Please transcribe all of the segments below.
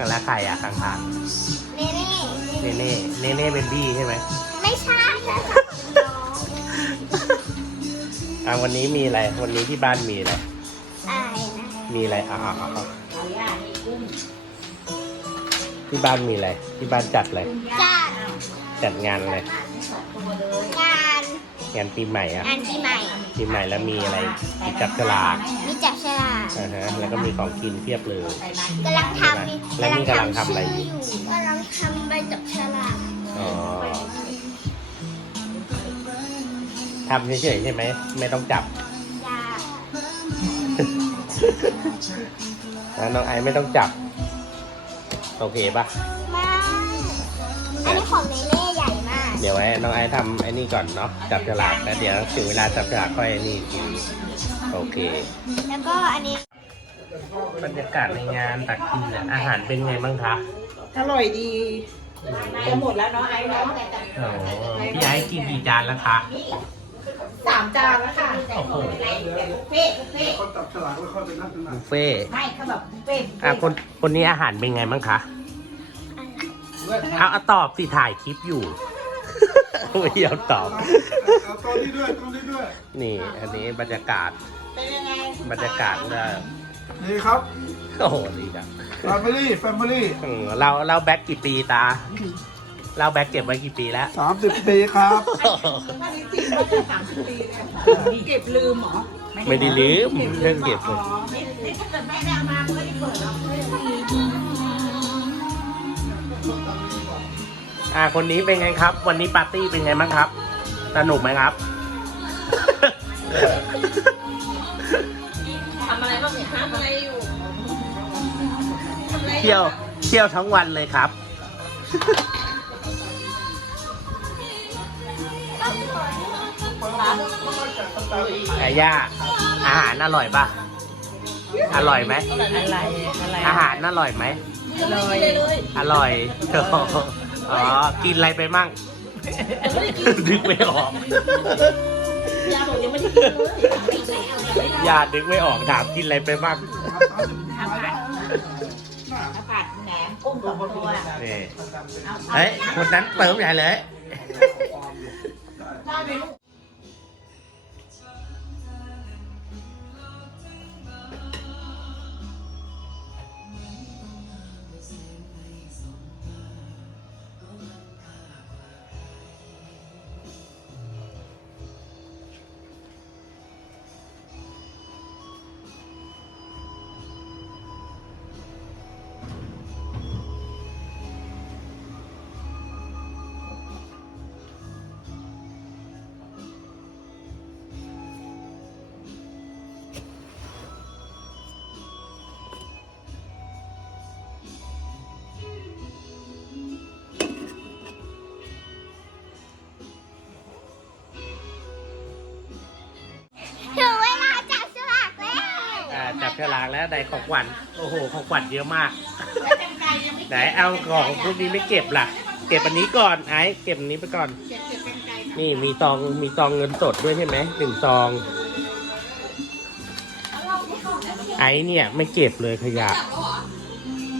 กันแล้วใครอะข้างเน่เน่ๆเน่เน่เน่เน่เป็นบี้ใช่ไหมไม่ใช่ค่ะน้องอะวันนี้มีอะไร วันนี้ที่บ้านมีอะไร อะไรนะมีอะไรอะอะอะอะที่บ้านมีอะไร ที่บ้านจัดอะไรจัดจัดงานอะไรงานงานปีใหม่อะ งานปีใหม่ปีใหม่แล้วมีอะไรมีจับฉลาก มีจับฉลาก อ่าฮะแล้วก็มีของกินเพียบเลยกำลังทำมีแล้วนี่กำลังทำอะไรอยู่ชื่กำลังทำใบจับฉลากอ๋อทำเฉยๆใช่ไหมไม่ต้องจับยานะน้องไอซ์ไม่ต้องจับ โอเคปะมากอันนี้ของเนเน่ใหญ่มาก เดี๋ยวไว้น้องไอซ์ทำไอ้นี่ก่อนเนาะจับฉลากแล้วเดี๋ยวถึงเวลาจับฉลากค่อยไอ้นี่อีกทีโอเค แล้วก็อันนี้ บรรยากาศในงานตักกินเนี่ยอาหารเป็นไงบ้างคะอร่อยดีจะหมดแล้วเนาะไอ้เนาะโอ้โหพี่ไอซ์กินกี่จานแล้วคะสามจานแล้วค่ะโอ้โหบุฟเฟ่ต์บุฟเฟ่ต์คนตับฉลากแล้วค่อยไปนั่งข้างหน้าบุฟเฟ่ต์ไม่เขาแบบบุฟเฟ่ต์บุฟอะเฟ่ต์คนคนนี้อาหารเป็นไงบ้างคะเอาเอาตอบสิถ่ายคลิปอยู่ ไม่ยอมตอบ เอาตัวนี้ด้วยตัวนี้ด้วยนี่ อันนี้บรรยากาศเป็นยังไง บรรยากาศก็นี่ ครับโอ้โหดีจังแฟมิลี่แฟมิลี่อืมเราเราแบ็กกี่ปีตา เราแบ็กเก็บไว้กี่ปีแล้ว สามสิบปีครับ อันนี้จริงก็จะสามสิบปีเลยเก็บลืมเหรอไม่ได้ลืมเรื่องเก็บอ๋เลอยไม่ไม่ถ้าเกิดแม่ไม่เอามาก็ไม่ได้เปิดหรอกไม่ได้มีอ่า คนนี้เป็นไงครับ วันนี้ปาร์ตี้เป็นไงบ้างครับ สนุกไหมครับ ทำอะไรอยู่ทำอะไรเที่ยวเที่ยวทั้งวันเลยครับไอ้ย่าอาหารอร่อยปะอร่อยไหม อะไรอะไรอาหารอร่อยไหมอร่อยอร่อยอ๋อ กินอะไรไปมั่ง ดึกไม่ออก ยาบอกยังไม่ได้กินเลยอย่าดึกไม่ออกถามกินอะไรไปมั่งทำผัดข้าวผัดแหนมกุ้งสองตัวนี่เฮ้ยคนนั้นเติมใหญ่เลยได้ไหมลูก ฉลากแล้วได้ของขวัญโอ้โหของขวัญเยอะมาก ไหนเอาของพวกนี้ไม่เก็บล่ะ เก็บอันนี้ก่อนไอ้เก็บอันนี้ไปก่อนเก็บเก็บกันไกลนี่มีซองมีซองเงินสดด้วยใช่ไหมหนึ่งซอง ไอ้เนี่ยไม่เก็บเลยขยะ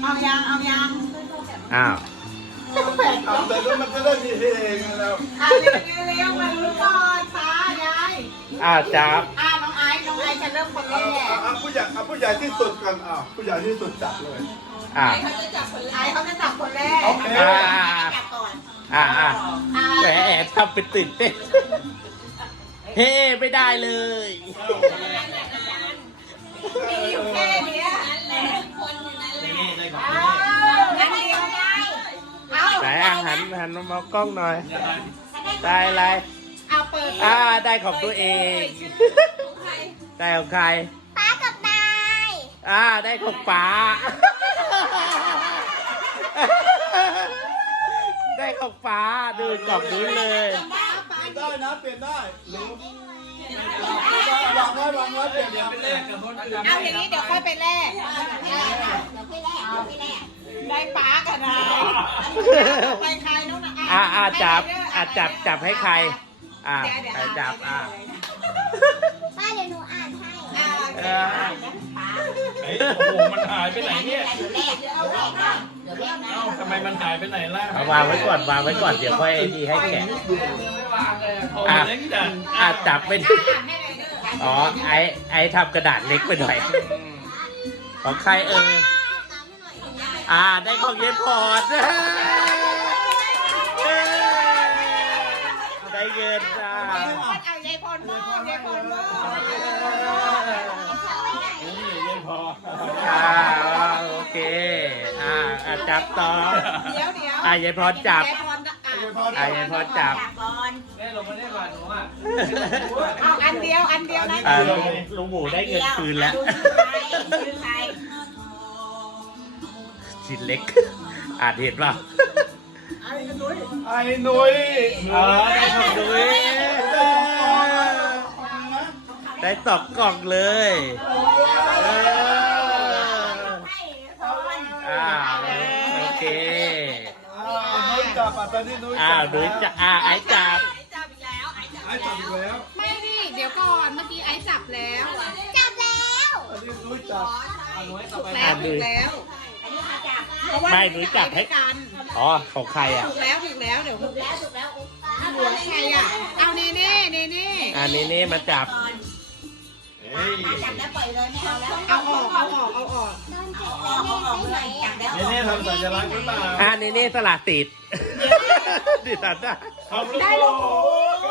เอายางเอายางอ้าวเอาแต่แล้วมันก็ได้มีเพลงแล้วอะเร็วเร็วเร็วมาลุ้นก่อนฟ้ายายอ้าวจับ ผู้ใหญ่เอาผู้ใหญ่ที่สุดกันอะผู้ใหญ่ที่สุดจับเลยอ่า ไอซ์เขาจะจับคนแรกไอซ์เขาจะจับคนแรกโอเคอ่า จับก่อนอ่าอ่าอะแหมทำเป็นตื่นเต้น เฮ้ ไม่ได้เลย มีอยู่แค่เนี้ยเอางั้นเดียวไงเอาไหนอาหันหันมามองกล้องหน่อย ได้อะไร เอาเปิดอ่า ได้ของตัวเองได้ของใครป้ากับนาย อ่าได้ของป๋า ได้ของป๋าดูกล่องนู้นเลย ได้นะเปลี่ยนได้หรือวางไว้วางไว้เปลี่ยนเดี๋ยวเป็นเลขกับคนอื่นเอาอย่างนี้เดี๋ยวค่อยไปแลกเดี๋ยวพี่แรกเดี๋ยวพี่แรกได้ป้ากันนายไปใครน้องนะอ่าอ่าจับอ่าจับจับให้ใคร อ่าเดี๋ยวเดี๋ยวใครจับอ่าป้าเดี๋ยวหนูอ่านให้อ่าเออ โอ้โหมันหายไปไหนเนี่ยเดี๋ยวแรกเดี๋ยวเอาแรกก่อนดี๋ยวเรียกนะเอ้าทำไมมันหายไปไหนล่ะเอาวางไว้ก่อนวางไว้ก่อนเดี๋ยวค่อยไอ้นี่ให้แกะไม่วางเลยโอ้อะเล็กจังอะจับไปดิอ๋อไอ้ไอ้ทำกระดาษเล็กไปหน่อยของใครเอ่ยอ่าได้ของเยนพอร์ตได้เงินจ้าเอายายพรมอบยายพรมอบ นี่ยังพออ่าโอเค อ่าอะจับต่อเดี๋ยวเดี๋ยวอะยายพรจับ ยายพรอะอะยายพรจับก่อนแม่ลงมาได้บาทหนูอะเอาอันเดียวอันเดียวนะอ่าลุงลุงหมูได้เงินคืนแล้ว ดูชื่อใครชื่อใครชิ้นเล็ก อานเห็นเปล่าไอ้หนุ้ยอ๋อได้ของนุ้ยได้สองกล่องเลยเอออ่าโอเค นุ้ยจับอะ ตอนนี้นุ้ยอ้าวดูจะอ่าไอ้จับไอ้จับอีกแล้วไม่ดิเดี๋ยวก่อนเมื่อกี้ไอ้จับแล้วจับแล้วตอนนี้นุ้ยจับอะนุ้ยต่อไปแล้วถูกแล้วเพราะว่าไม่หนูจับให้กันอ๋อของใครอะถูกแล้วถูกแล้วเดี๋ยวถูกแล้วถูกแล้วหัวใครอะเอาเน่เน่เน่เน่อ่าเนเน่มาจับเฮ้ยเอาออกเอาออกเอาออกนี่นี่ทำสัญลักษณ์หรือเปล่าอ่าเนเน่สลัดติด ติดตัดได้ทำลูกโป่ง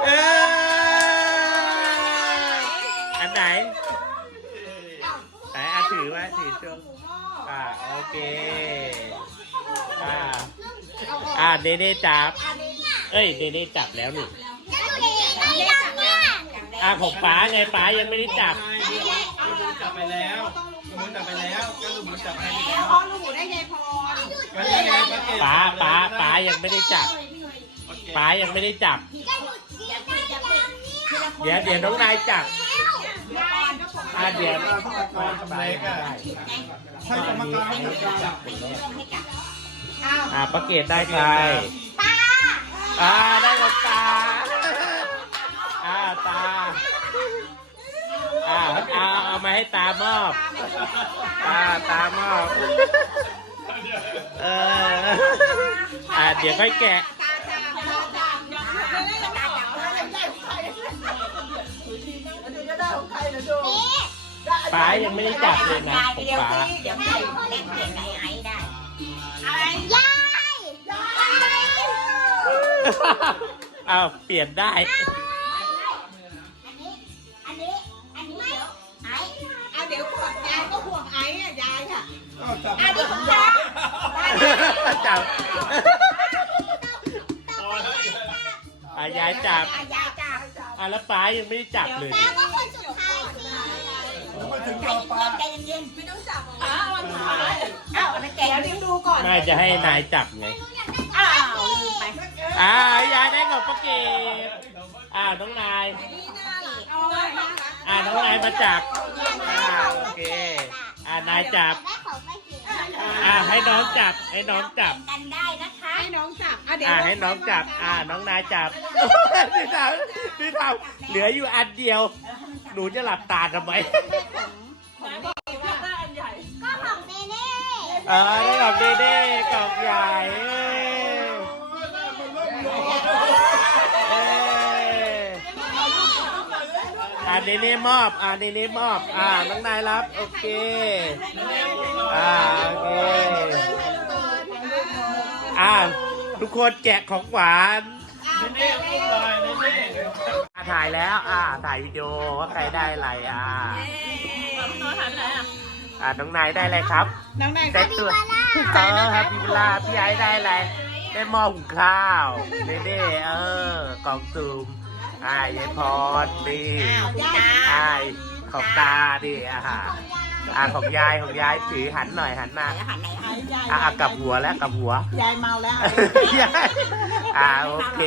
เอออันไหนไหนอะถือไว้ถือช่วงอ่าโอเคอ่าเอาออกอ่าเนเน่จับ เอ้ยเนเน่จับแล้วนี่จะดูดีไม่ยังเนี่ยอ่าของป๋าไงป๋ายังไม่ได้จับนุ้ยจับไปแล้วนุ้ยจับไปแล้วก็ลุงนุ้ยจับให้ไปแล้วพอลูกหมูได้ยายพรก็ยังไงป้าเกศป๋าป๋าป๋ายังไม่ได้จับ ป๋ายังไม่ได้จับ เดี๋ยวเดี๋ยวน้องนายจับอ่าเดี๋ยวก่อนทำเล็กอะให้กรรมการให้จับอ้าวอ่าประเกตได้ใครตาอ่าได้กับตาอ่าตาอ่าเอาเอามาให้ตามอบอ่าตามอบเอออ่าเดี๋ยวค่อยแกะางนี่ป๋ายังไม่ได้จับเลยนะของป๋าเดี๋ยวใครเล่นเก่งไหนไอ้ได้อะไรยายอ้าวเปลี่ยนได้ อันนี้ อันนี้เดี๋ยวไอ้อะเดี๋ยวก่อนยายก็ห่วงไอ้อะยายค่ะจับอันนี้ของจ้าจับอะยายจับยายจับอะแล้วป๋ายังไม่ได้จับเลยตาก็คนสุดท้ายสิ มาถึงต่อปลาใจเย็นๆไม่ต้องจับอ้าวมันถ่ายอ้าวอันนั้นแกะเดี๋ยวดูก่อนไม่จะให้นายจับไง อ้าวลืมไปอ่ายายได้ของประเกตอ่าน้องนาย เอาไว้นะคะอ่าน้องนายมาจับอ่าโอเค อ่านายจับได้ของไม่กินอ่าให้น้องจับ ให้น้องจับ กันได้นะคะให้น้องจับอะเดี๋ยวอ่าให้น้องจับ อ่าน้องนายจับนี่ทำนี่ทำเหลืออยู่อันเดียว หนูจะหลับตาทำไม ก็ของเนเน่เออได้กล่องเด้ๆกล่องใหญ่เอ้ยเอ้ยอ่าเนเน่มอบอ่าเนเน่มอบอ่าน้องนายรับโอเคอ่าโอเคอ่าทุกคนแกะของหวานเน่ๆพูดหน่อยเน่อ่าถ่ายแล้วอ่าถ่ายวิดีโอว่าใครได้อะไรอ่า อ่าน้องนายได้อะไรครับ น้องนายได้ตัวเออครับพี่เวลาพี่ไอ้ได้อะไร ได้หม้อหุงข้าวเด้ๆเออกล่องซูมอ่ายายพรดีอ่ายของตาดิอ่าอ่าของยายของยายถือหันหน่อยหันมาหันไหนไอ้ยายอะอะกลับหัวแล้วกลับหัว ยายเมาแล้ว ยายอ่าโอเค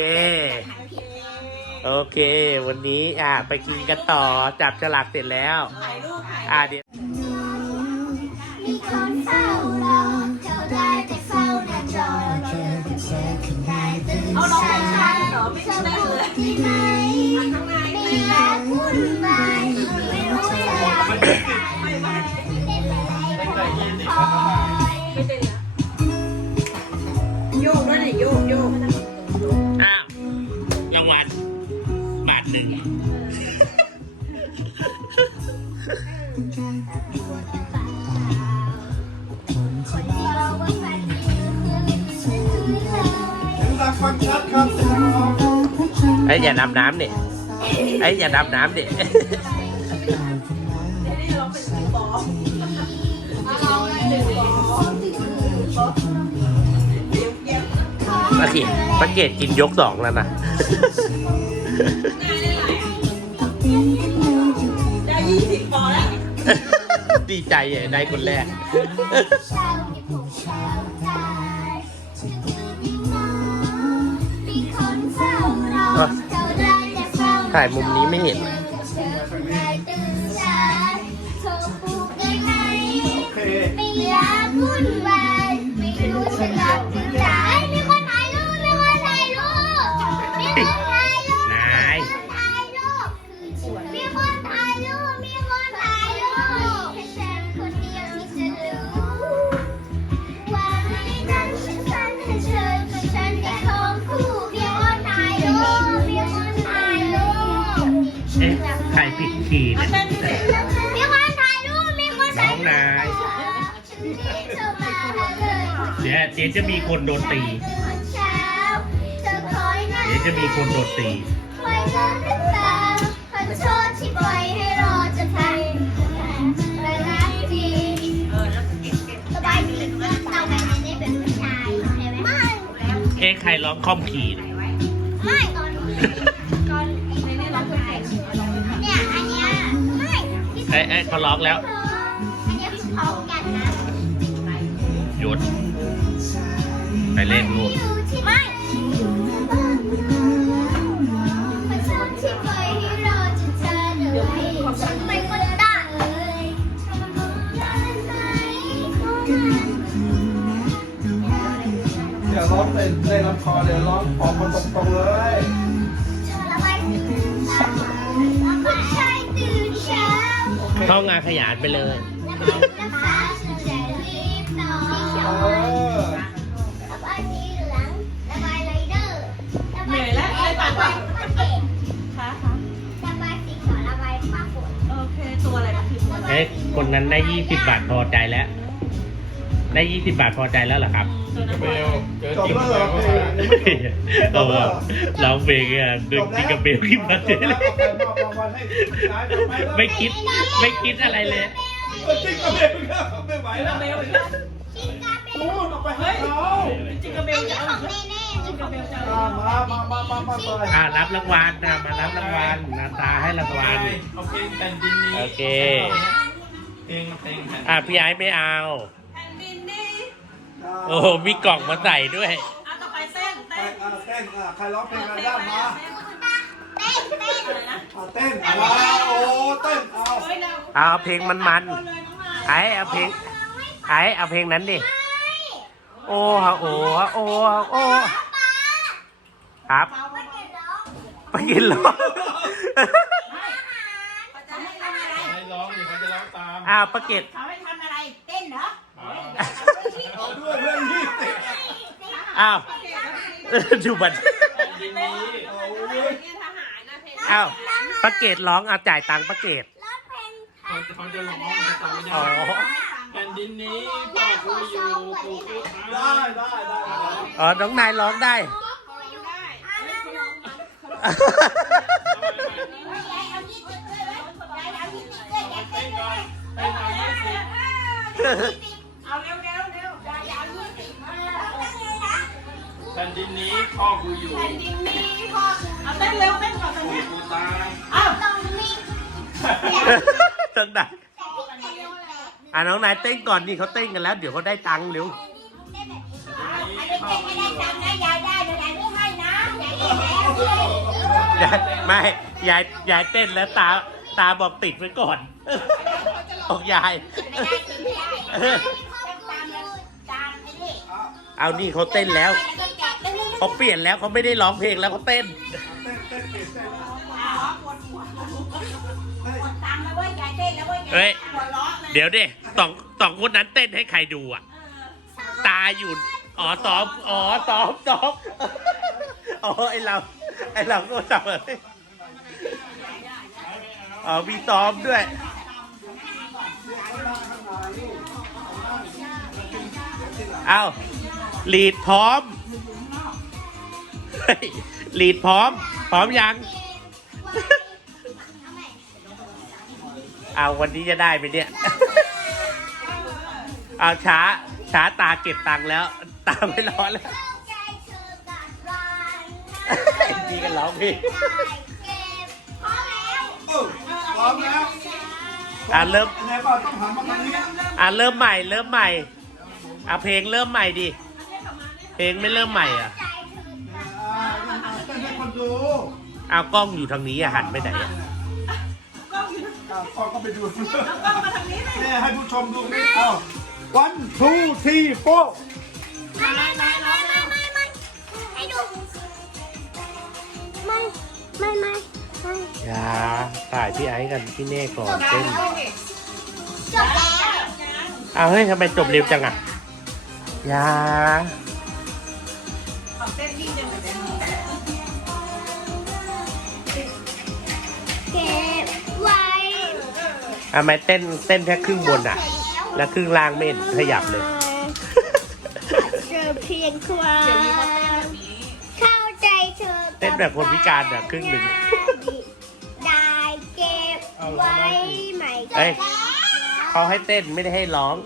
โอเค วันนี้อ่าไปกินกันต่อจับฉลากเสร็จแล้วถ่ายรูปถ่ายอ่าเดี๋ยวมีคนเฝ้ารอเท่าได้แต่เฝ้าหน้าจอเจอกับเธอข้างในตื่นสายสนุกที่ไหนไม่อยากวุ่นวายไม่รู้จะอยากไปไหนเป็นอะไรคอ อ้ยอย่าดำน้ำดิไอ้ยอย่าดำน้ำดิปาเกตปาเกตกินยกสองแล้วนะ ได้ยี่สิบปอแล้วดีใจใหญ่ได้คนแรก ถ่ายมุมนี้ไม่เห็นได้ตื่นสายโทรปลุกได้ไหมโอเค อ๊ะใครผิดคีย์เนี่ยมีคนถ่ายรูปมีคนถ่ายรูปน้องนายเดี๋ยวเจ๊จะมีคนโดนตีเดี๋ยวจะมีคนโดนตีปล่อยเธอให้ตามขอโทษที่ปล่อยให้รอจะทำแต่รักดีสบายดีต่อไปจะได้เป็นผู้ชายใช่ไหมไม่ เอ๊ะใครร้องคอมคีย์เนี่ไม่ตอนตอน เอ้ยเขาร้องแล้วอันนี้ยคือพร้อมกันนะหยุด ไปเล่นลูกไม่ขอโทษที่ปล่อยให้รอจนเธอหนื่อยฉันไม่คนด่าเลยเดี๋ยวร้องเป็นในลำคอเดี๋ยวร้องออกมาตรงๆเลย งานขยานไปเลยแล้วก็นะคะฉันจะรีบนอนเออระบายสีเหลืองระบายไรเดอร์ระเหบานื่ยอยแล้วไอ้ปากว่าระบายค่ะค่ะระบายสีเขียวระบายฟ้าฝนโอเค ตัวอะไรมาพิมพ์เอ๊ะคนนั้นได้ยี่สิบบาทพอใจแล้ว ได้ยี่สิบบาทพอใจแล้วเหรอครับตัวนั้น เบลเจอจบจิ๊กแล้วเบเหรอลเพลงยังไม่จบเอาแบบร้องเพลงอะดึงจิกกระเบลขึ้นมาเฉยเลยเอาไปมอบรางวัลให้นายทำไมล่ะไม่คิดไม่คิดอะไรเลยก็จริงก็เบลครับไม่ไหวแล้วเบลอีกแล้วจิงกาเบลพูดออกไปให้เขาจิกกระเบอัลนนี้จะขเอาองอีกเนแล้วเน่จิกกระเบลจะอ่าเอาอีกมามามามามาเลยอ่ารับรางวัลนะมารับรางวัลนาตาให้รางวัลเอาเพลงแผ่นดินนี้โอเคเพลงเพลงแผ่นอะพี่ไอ้ไม่เอาแผ่นดินนี่ โอ้โหมีกล่องมาใส่ด้วย เอาต่อไปเต้นเต้เต้นนอ่าเต้นอ่าใครร้องเพลงอะไรได้มาเต้นเต้นอะไรนะอ่าเต้นอ่าโอ้เต้นเอาเฮ้ยเราเอาเพลงมันมันเลยน้องนายๆไอ้เอาเพลงไอ้เอาเพลงนั้นดิ โอ้ฮะโอ้ฮะโอ้ฮะโอ้ครับไปกินเหรอจะให้ทำอะไรให้ร้องดิเขาจะร้องตามอ้าวประเกตเขาให้ทำอะไร เต้นเหรอ เอาด้วยเพื่อนยี่สิบ อ้าวดูบัตรแผ่นดินนี้โอ้ยอ้าวประเกตร้องเอาจ่ายตังค์ประเกตร้องเพลงเขาเขาจะร้องเขาจำไม่อ๋อได้แผ่นดินนี้พ่อกูอยู่กูกูได้ได้ได้ได้อ๋อน้องนายร้องได้เพลงก่อนเพลงก่อนยี่สิบเอาเร็วเร็วเร็ว แผ่นดินนี้พ่อกูอยู่เอาเต้นเร็วเต้นก่อนตอนกูนี้กูตายอ้าวจังได้อะน้องนายเต้นก่อนนี่เขาเต้นกันแล้ว เดี๋ยวเขาได้ตังค์เร็วยายไม่ยายยายเต้นแล้วตาตาบอกติดไว้ก่อนบอกยายเออเอานี่เขาเต้นแล้ว เขาเปลี่ยนแล้วเขาไม่ได้ร้องเพลงแล้วเขาเต้นเฮ้ยเดี๋ยวดิสองสองคนนั้นเต้นให้ใครดูอะ ตาอยู่อ๋อตอมอ๋อตอมตอมอ๋อไอเราไอเราก็ซ้อมเลยอ๋อมีตอมด้วยเอาหลีดพร้อม ฮ้ยลีดพร้อม พร้อมยัง เอาวันนี้จะได้ไหมเนี่ย เอาช้า ช้าตาเก็บตังค์แล้ว ตาไม่ร้อนแล้วพี่กันร้องพี่เออพร้อมแล้วอะเริ่มยังไงเปล่าต้องหันมาทางนี้อะเริ่มใหม่ เริ่มใหม่ อะเพลงเริ่มใหม่ดิ เพลงไม่เริ่มใหม่อะ ดูเอากล้องอยู่ทางนี้อะหันไปไหนอะอะกล้องก็ไปดูเนี่ยให้ผู้ชมดูนี่เอา one two three four ไม่ไม่ไม่ไม่ไม่ไม่ไม่ให้ดูไม่ไม่ไม่ไม่อย่าถ่ายพี่ไอ้กันพี่เน่ก่อนเต้นจบแล้วเอาเฮ้ยทำไมจบเร็วจังอะอย่าเทำไมเต้นเต้นแค่ครึ่งบนอะ แล้วครึ่งล่างไม่เห็นขยับเลย เจอเพียงความเข้าใจเธอเต้นแบบคนพิการอะครึ่งหนึ่งได้เก็บไว้ใหม่เอ้ย เขาให้เต้นไม่ได้ให้ร้อง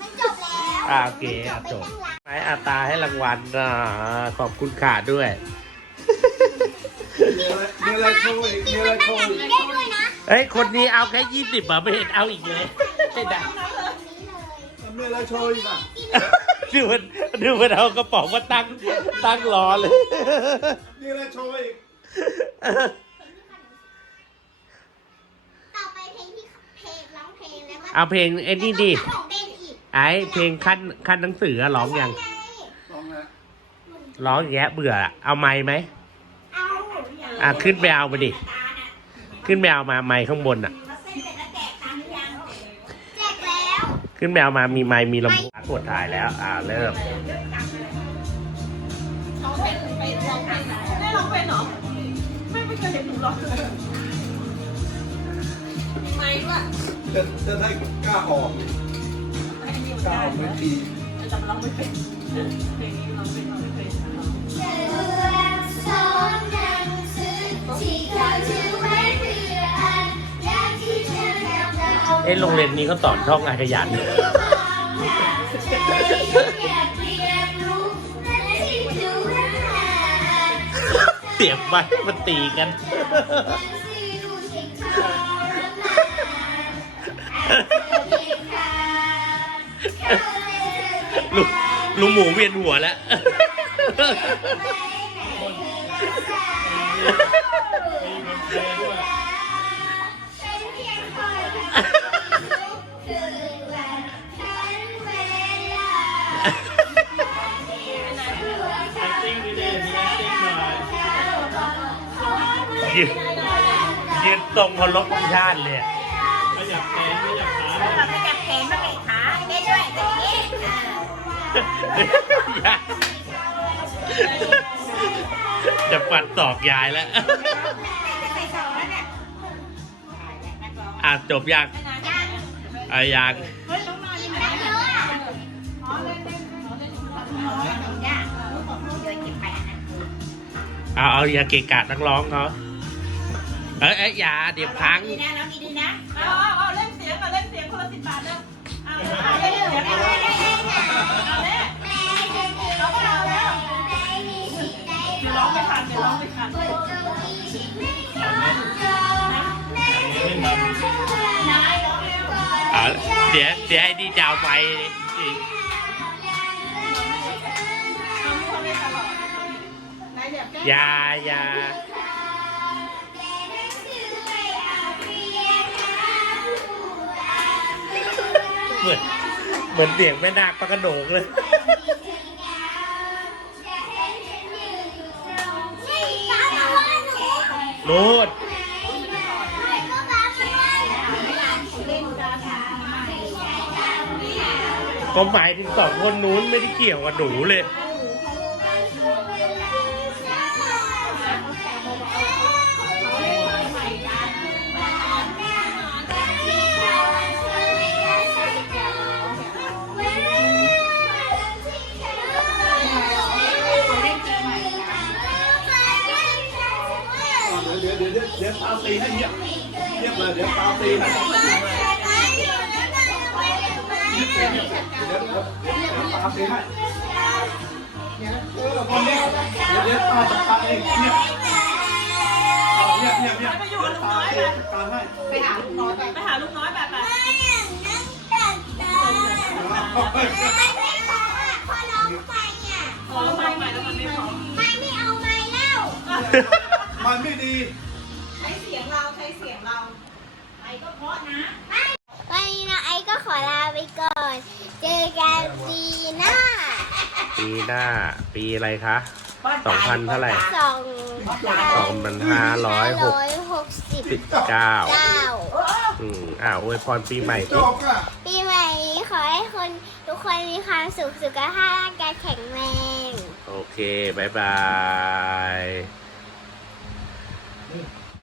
มันจบแล้วอ่าโอเคอะจบไม้อาตาให้รางวัลอ่าขอบคุณขาด้วย มีอะไรโชว์อีกมีอะไรโชว์อีกได้ด้วยนะ เฮ้ย คนนี้เอาแค่ยี่สิบอะไม่เห็นเอาอีกเลยไม่ได้มีอะไรโชว์อีกอะดูมันดูมันเอากระป๋องมาตั้งตั้งรอเลยมีอะไรโชว์อีก ต่อไปเพลงที่เพลงร้องเพลงแล้วก็เอาเพลงไอ้นี่ดิของเบนอีกไอ้เพลงขั้นขั้นหนังสืออะร้องยัง ลองนะร้องอย่างเงี้ยเบื่ออะเอาไม้ไหม เอา อะขึ้นไปเอามาดิ ขึ้นไปเอามาไม้ข้างบนอะ ขึ้นไปเอามามีไม้มีลำโพงกดถ่ายแล้ว อ่าเริ่มได้ร้องเป็นเหรอไม่ไม่เคยเห็นหนูร้องเลยมีไม้ด้วยจะจะได้กล้าออกให้มีกล้าออกเวทีแต่จำร้องไม่เป็นเพลงนี้ร้องเป็นร้องไม่เป็นเลือกสอนห เราเอ้โรงเรียนนี้เขาสอนท่องอาขยันอยากเรียนรู้และที่ดูและอ่านเสียงไม้มันตีกันที่ดูที่ทรมานอาจจะเด็กขาดเขาเลยเธอลุงลุงหมูเวียนหัวแล้วเป็น ยืนยืนตรงเคารพธงชาติเลยอะไม่อยากแขนไม่อยากขาแล้วเราไม่จับเพลงไม่ไปขาได้ด้วยตะกี้จะปัดตอกยายแล้วใส่ซองแล้วเนี่ยอะจบยังอะยังเฮ้ยน้องนอนอยู่ไหนเยอะอะอ๋อเล่นเล่นเล่นน้อยย่าเดินเก็บไปอันนั้นเอาเอาอย่าเกะกะนักร้องเขา เอ้ยเอ้ยอย่าเดี๋ยวพังดีนะน้องดีๆนะเอาเอาเอาเล่นเสียงก่อนเล่นเสียงคนละสิบบาทเร็วเอาเอาเล่นเสียงเอาเล่นเอาเล่นเอาก็เอาแล้วเดี๋ยวร้องไม่ทันเดี๋ยวร้องไม่ทันอะเดี๋ยวเดี๋ยวไอ้นี่จะเอาไปอีกไหนเดี๋ยวแก้อย่าอย่า เหมือนเหมือนเสียงแม่นาคปะกระโดกเลย รูดก็หมายถึงสองคนนู้นไม่ได้เกี่ยวกับหนูเลย พอร้องไปเนี่ยพอไปใหม่แล้วมันไม่พอไม่ไม่เอาไม่แล้วมันไม่ดี ใช้เสียงเราใช้เสียงเราไอ้ก็เพราะนะ วันนี้นะไอ้ก็ขอลาไปก่อน เจอกันปีหน้าปีหน้า ปีอะไรคะ สองพันเท่าไหร่ สองสองพันห้าร้อยหกหกสิบสิบเก้าเก้าอืมอ่าอวยพรปีใหม่จสิบอะ ปีใหม่นี้ ขอให้คนทุกคนมีความสุขสุขภาพร่างกายแข็งแรง โอเคบายบาย